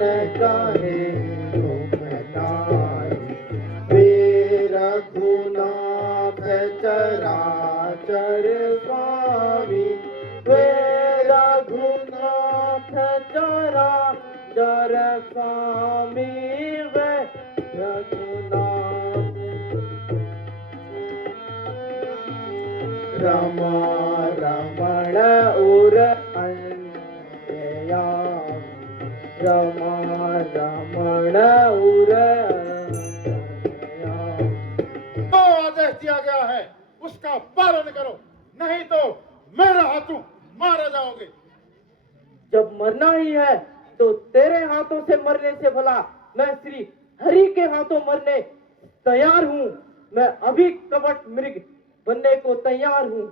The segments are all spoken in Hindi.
न काहे घुमताई। वे रघुनाथ चराचर स्वामी, वे रघुनाथ चराचर स्वामी, वे रघुनाथ। रमा रमण उर अन्यया, रमा रमण उर अन्यया। जो आदेश दिया गया है उसका पालन करो, नहीं तो मेरे हाथों मारे जाओगे। जब मरना ही है तो तेरे हाथों से मरने से भला मैं श्री हरि के हाथों मरने तैयार हूँ। मैं अभी कपट मृग बनने को तैयार हूँ।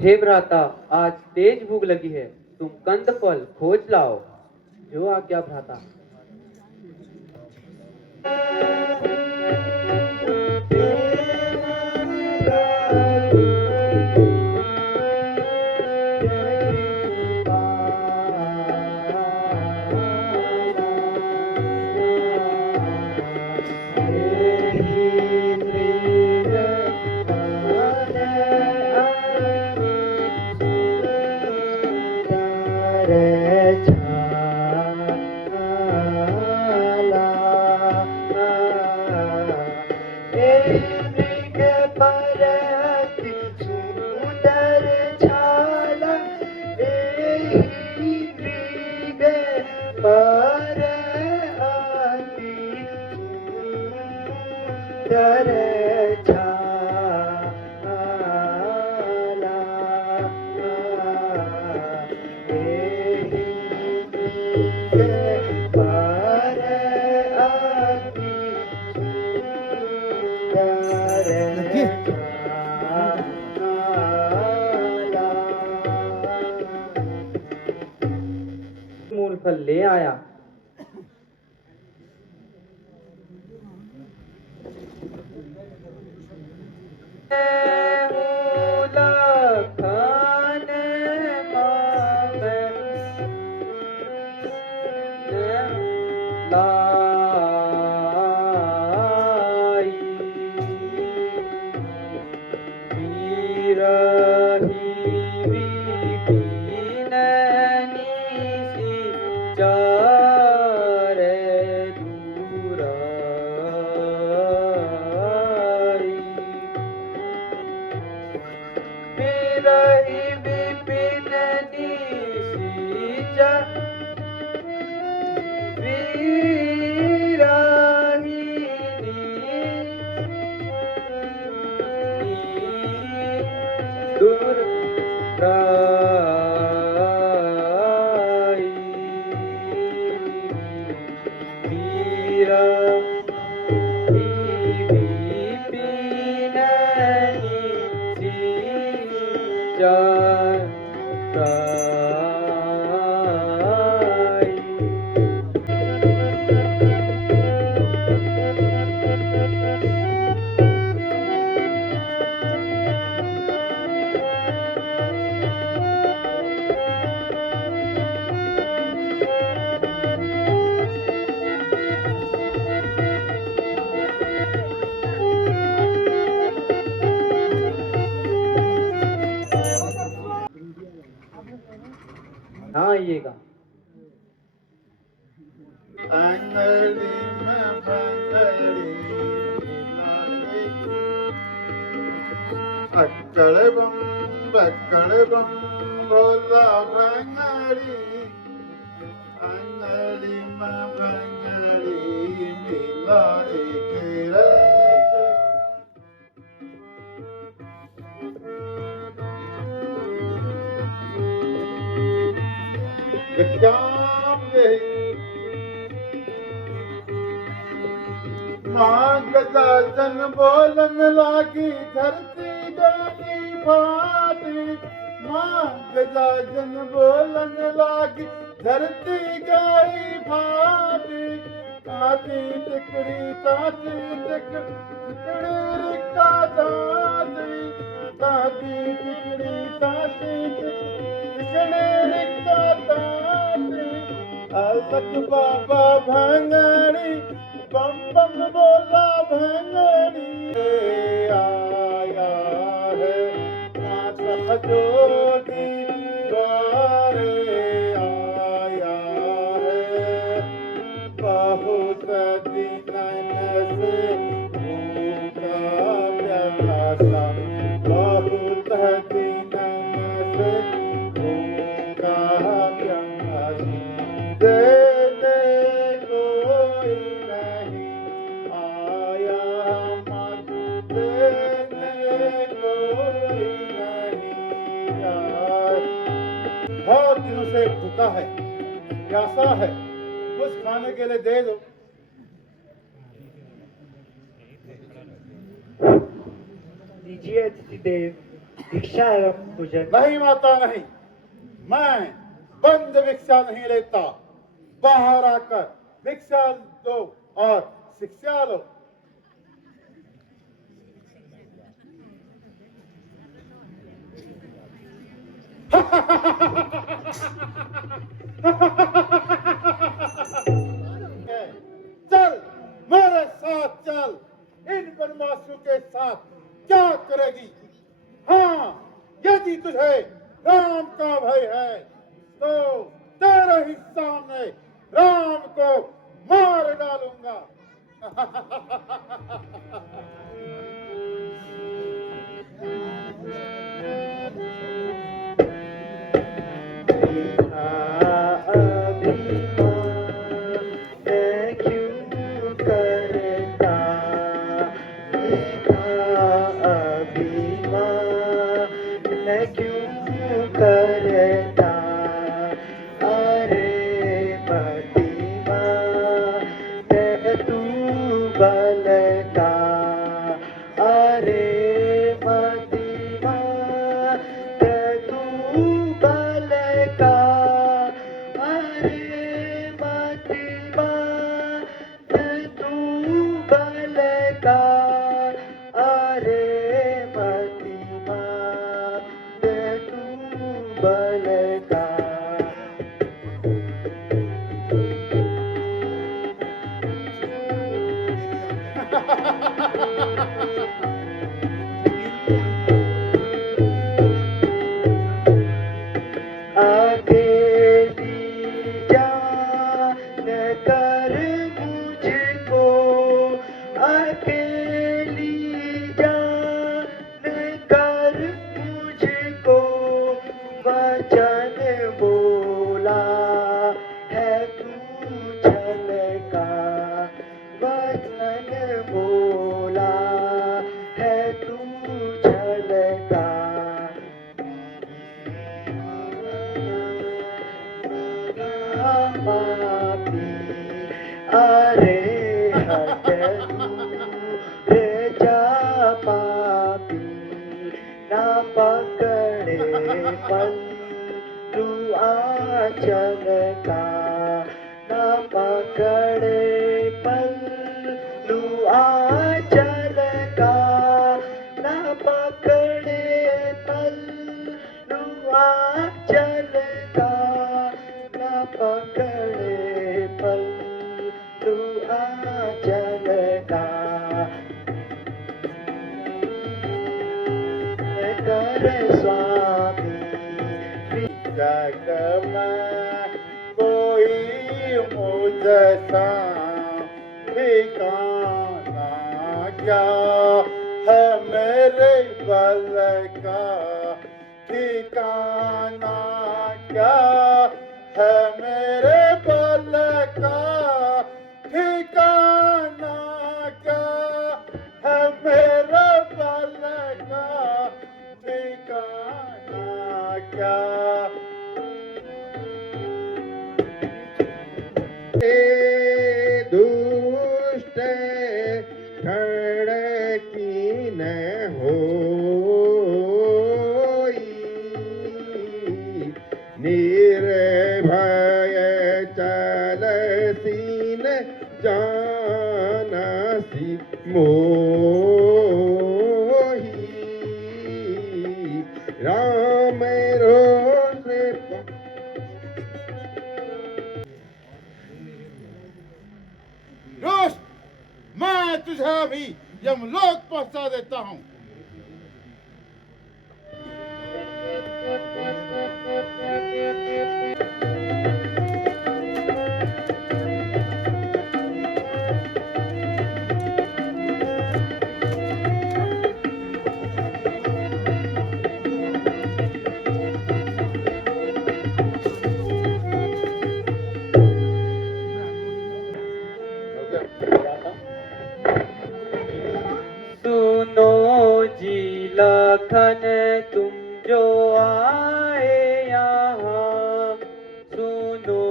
हे भ्राता, आज तेज भूख लगी है, तुम कंद फल खोज लाओ। जो आज्ञा भ्राता। मूल फल ले आया। हाँ आइएगा। आंगड़ी में भंगड़ी अक्कड़ बम बोला भंगड़ी, आंगड़ी में भंगड़ी मिला एक रे। माँ गजाजन बोलन लागी धरती गई फाटी, माँ गजाजन बोलन लागी धरती गई फाटी। ताती टिकड़ी ताती टिकड़ी का ताती, ताती टिकड़ी का ताती अलग बाबा भंगड़ी बम बम बोला भंगड़ी आया है माता जोगी द्वारे आया है बहुत दिन से भूखा प्यासा बहुत दिन से भूखा प्यासा देने कोई नहीं आया मत देने कोई नहीं आया बहुत दिनों से भूखा है प्यासा है कुछ खाने के लिए दे दो दीजिए अतिथिदेव भिक्षा एवं भोजन। नहीं माता नहीं मैं बंद भिक्षा नहीं लेता बाहर आकर भिक्षा दो और शिक्षा लो चल मेरे साथ चल इन बदमाशों के साथ क्या करेगी हाँ यदि तुझे राम का भय है तो तेरे ही सामने राम को मार डालूंगा जग में कोई मुझसा ठिकाना क्या है मेरे बल का ठिकाना क्या है मेरे बल का ठिकाना क्या है मेरे बल का ठिकाना क्या दुष्ट खड़की न होई निर्भय चलसीन जानसी मोही राम रोष भी यमलोक पहुंचा देता हूं। सुनो जी लखन तुम जो आए यहाँ, सुनो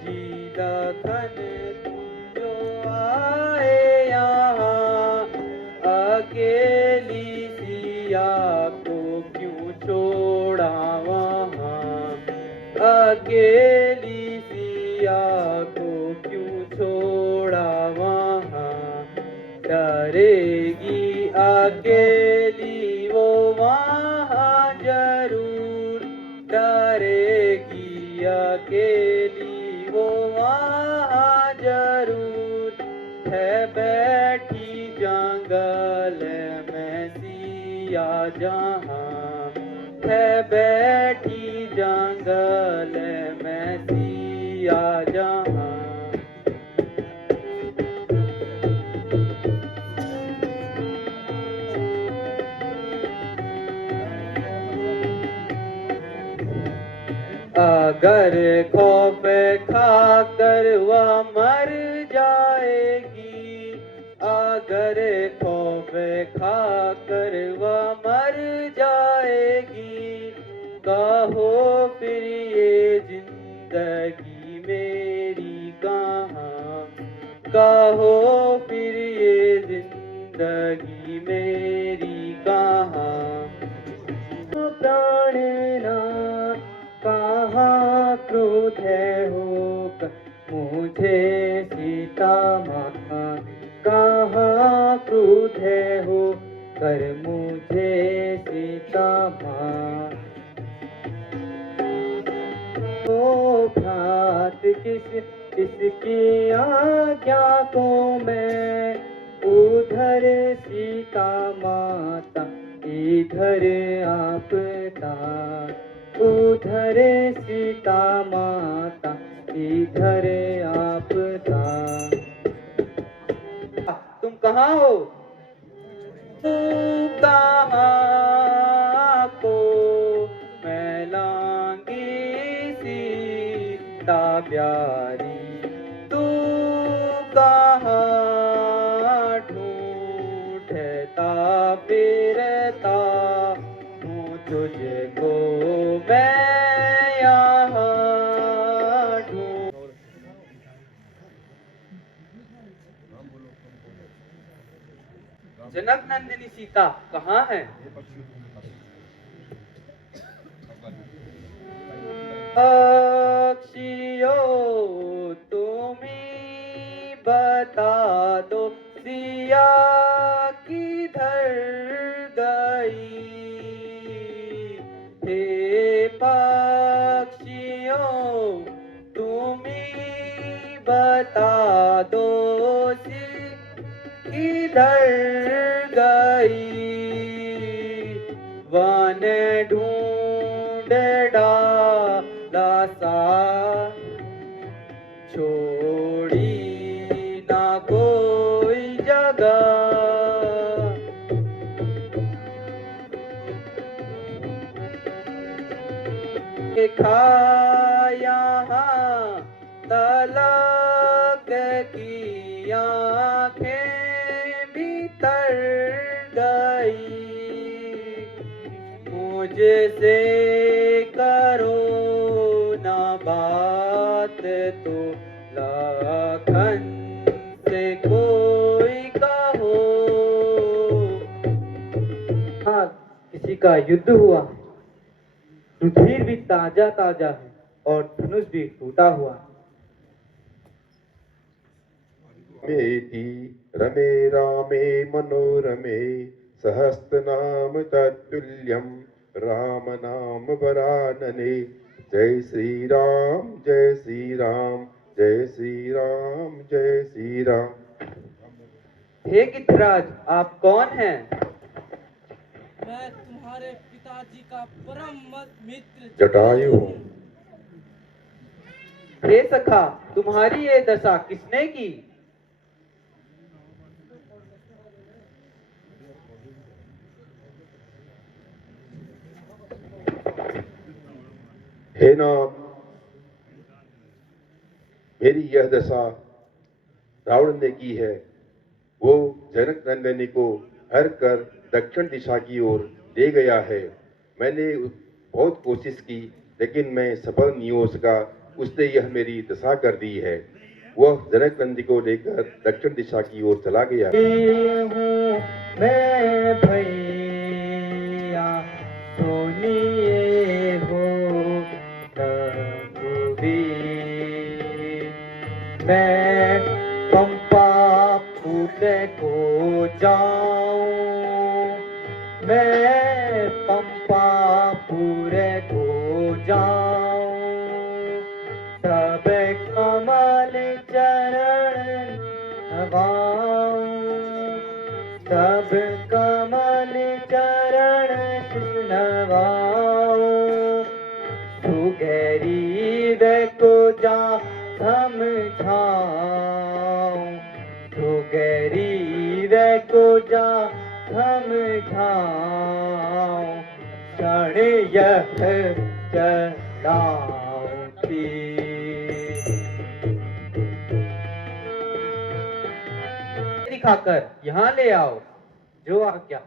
जी लखन तुम जो आए यहाँ, अकेली सिया को क्यों छोड़ा वहाँ, अकेली सिया को क्यों छोड़ा वहाँ, डरेगी अकेली वो वहाँ जरूर, डरेगी अकेली वो वहाँ जरूर, है बैठी जंगल में सिया जहाँ, है बैठी जंगल में सिया जहाँ। अगर खौफ खाकर वह मर जाएगी, अगर खौफ खाकर वह मर जाएगी, कहो फिर ये जिंदगी मेरी कहाँ, कहो फिर ये जिंदगी मेरी कहाँ। प्राणनाथ कहाँ क्रोध है होकर मुझे सीता माँ, कहाँ क्रोध है होकर मुझे सीता माँ। ओ भ्रात किसकी आज्ञा को मैं, उधर सीता माता इधर आपदा, उधर सीता माता इधर आपदा। तुम कहाँ हो? तू कहाँ को मैं लांगी सीता प्यारी, तू कहाँ ढूंढता फिरता हूँ तुझको मैं यहाँ ढूंढ। जनक नंदिनी सीता कहाँ है? पक्षियों तुम्हीं बता दो सिया किधर गई, हे पक्षियों तुम्हीं बता दो किधर गई, वन ढूंढ डाला सा छोड़ी ना कोई जगह, देखा यहाँ तलक की आँखें भीतर गई, मुझसे करो ना बात तो लखन से कोई कहो। हाँ, किसी का युद्ध हुआ, रुधिर भी ताजा ताजा है और धनुष भी टूटा हुआ। मेति रमे रामे मनोरमे सहस्रनाम तत्तुल्यं राम नाम वरानने। जय श्री राम जय श्री राम जय श्री राम जय श्री राम। हे गिद्धराज, आप कौन हैं? मैं तुम्हारे पिताजी का परम मित्र जटायु हूँ। हे सखा, तुम्हारी ये दशा किसने की? हे नाथ, मेरी यह दशा रावण ने की है। वो जनक नंदनी को हर कर दक्षिण दिशा की ओर ले गया है। मैंने बहुत कोशिश की, लेकिन मैं सफल नहीं हो सका। उसने यह मेरी दशा कर दी है। वह जनक नंदी को लेकर दक्षिण दिशा की ओर चला गया। हूँ मैं भैया, सुनिए हो रघुवीर। मैं पंपापुर को जाऊं, मैं पंपापुर को जाऊं। सब कमल चरण नवाऊं, सब कमल चरण नवाऊं। सुगरीब को जा समझाऊं, सुगरीब को जा समझाऊं। क्षण यह चलाऊंगी। दिखाकर यहाँ ले आओ, जो आज्ञा।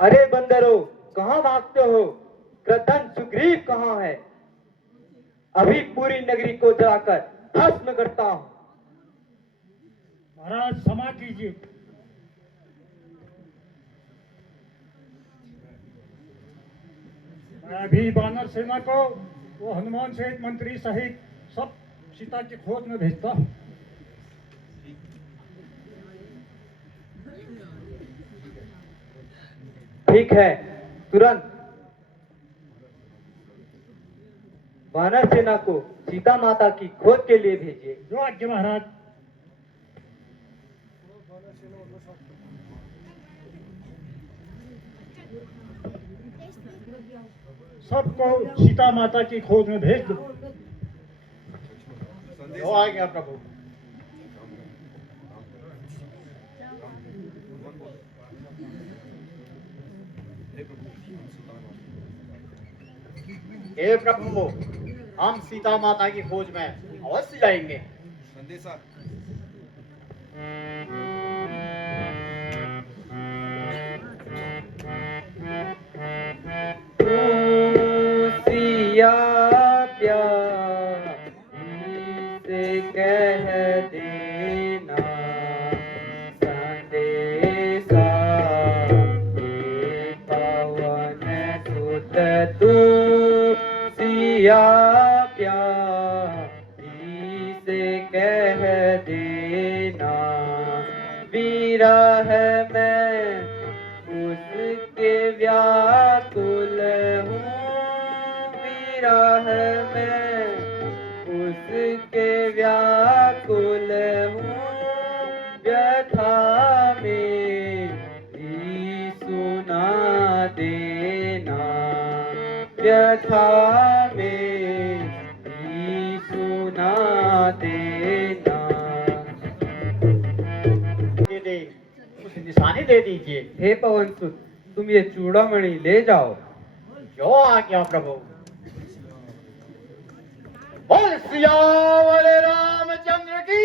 अरे बंदरो, कहाँ भागते हो? कृतन सुग्रीव कहाँ है? अभी पूरी नगरी को जलाकर भस्म करता हूँ। महाराज क्षमा कीजिए। मैं अभी वानर सेना को वो हनुमान सेठ मंत्री सहित सब सीता की खोज में भेजता हूँ। ठीक है, तुरंत वानर सेना को सीता माता की खोज के लिए भेजिए। जो आज्ञा महाराज। सबको सीता माता की खोज में भेज दो। जो आ गया प्रभु। हे प्रभु, हम सीता माता की खोज में अवश्य जाएंगे। तू सिया प्यारी से कह देना, संदेशा के पवन सुत। तू सिया प्यारी से कह देना, विरह मैं उसके व्याकुल हूँ, विरह मैं उसके व्याकुल हूँ। व्यथा मेरी सुना देना, व्यथा मेरी सुना देना। दे कुछ निशानी दे दीजिए। हे पवन सुत, तुम ये चूड़ामणि ले जाओ। जो आज्ञा प्रभु। बोल सियावर रामचंद्र की।